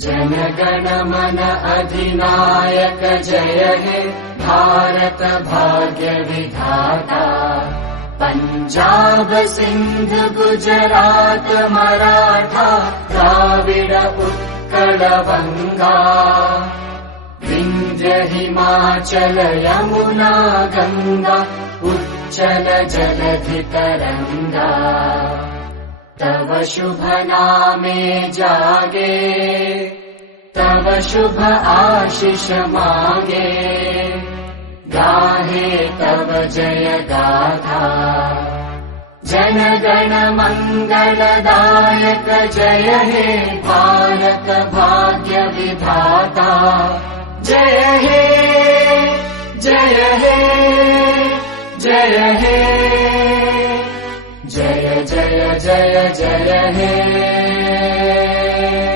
जनगण मन अधिनायक जय हे भारत भाग्य विधाता। पंजाब सिंध गुजरात मराठा द्राविड उत्कल बंगा। विंध्य हिमाचल यमुना गंगा उच्चल जलधि तरंगा। तव शुभ नामे जागे तव शुभ आशीष मागे। गाहे तव जय गाथा जनगण मंगलदायक जय हे भारत भाग्य विधाता। जय हे जय हे जय हे जय जय जय जय हे।